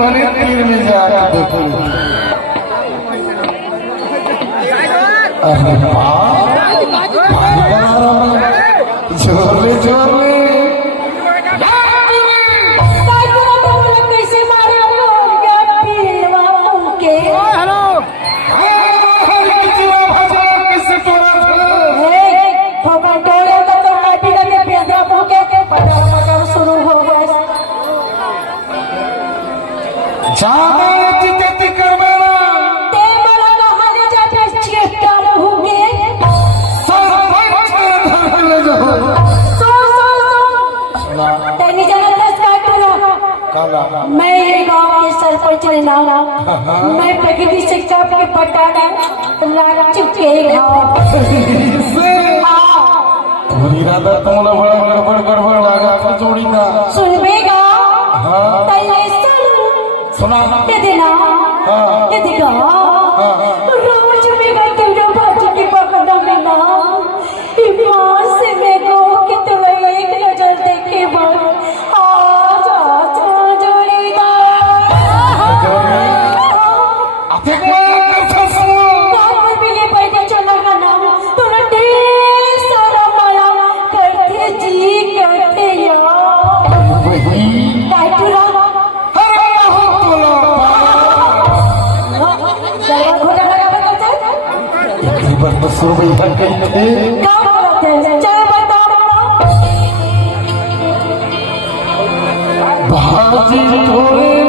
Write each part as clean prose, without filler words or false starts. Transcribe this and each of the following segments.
बने तीर में जाकर देखो जोरले जोरले कैसे मारे के शुरू हो गए मैं गांव के सरपंच मैं प्रकृति शिक्षा के पट्टा लाग चुके गड़बड़ लगा जोड़ी का सुनबेगा सुना देना देगा रोज में तेरा बाजी की पकड़ा मिला ईमान से मैं को कि तुम्हें एक नजर देखे बाद भाजी थोड़े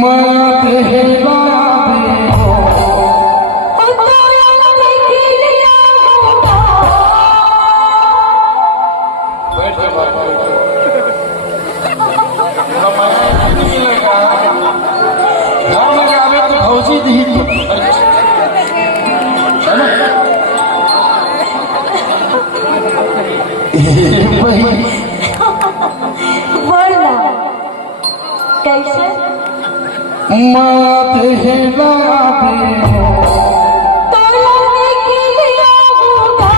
मैं तेरा भौजी दी बोलना कैसे माँ तेरा तोड़ने के लिए होगा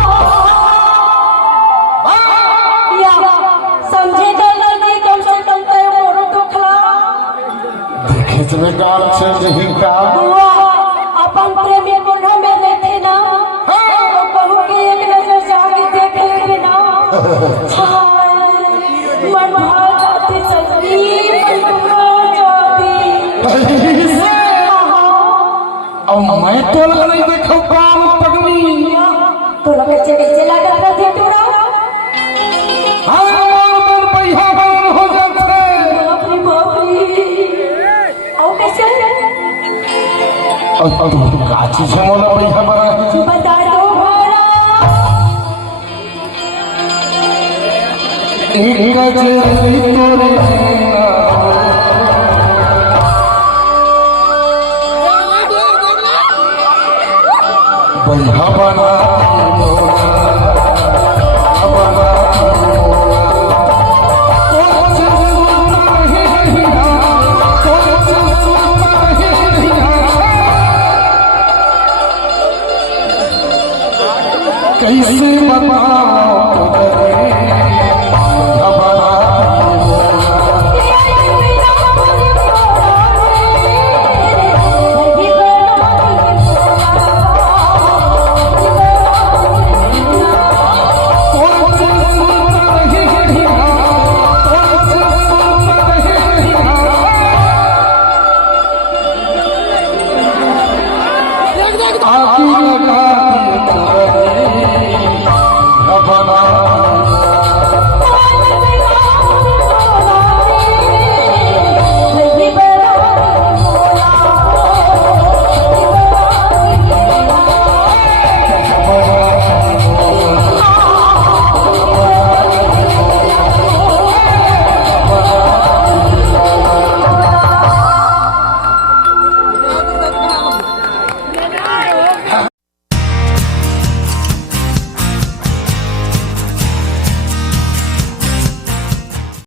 या समझे तो नहीं कम से कम तो मोरो तो खला देखे तुम्हें गाल से नहीं का हुआ अपन प्रेमी बुढ़ा में बैठे ना तो कहूँ कि एक नजर से आगे देख लेंगे ना मन भाग जाती सच्ची मन भाग जाती अब मैं तो नहीं देखो काम पगनी तो लगे कैसे लगा था थे तोरा हर मन पैसा बन हो जाते अपनी बापरी और कैसे और तू काची से मोला पैसा बना बता दो भोला एक गजरी तोरे पैसा बना कैसे बताओ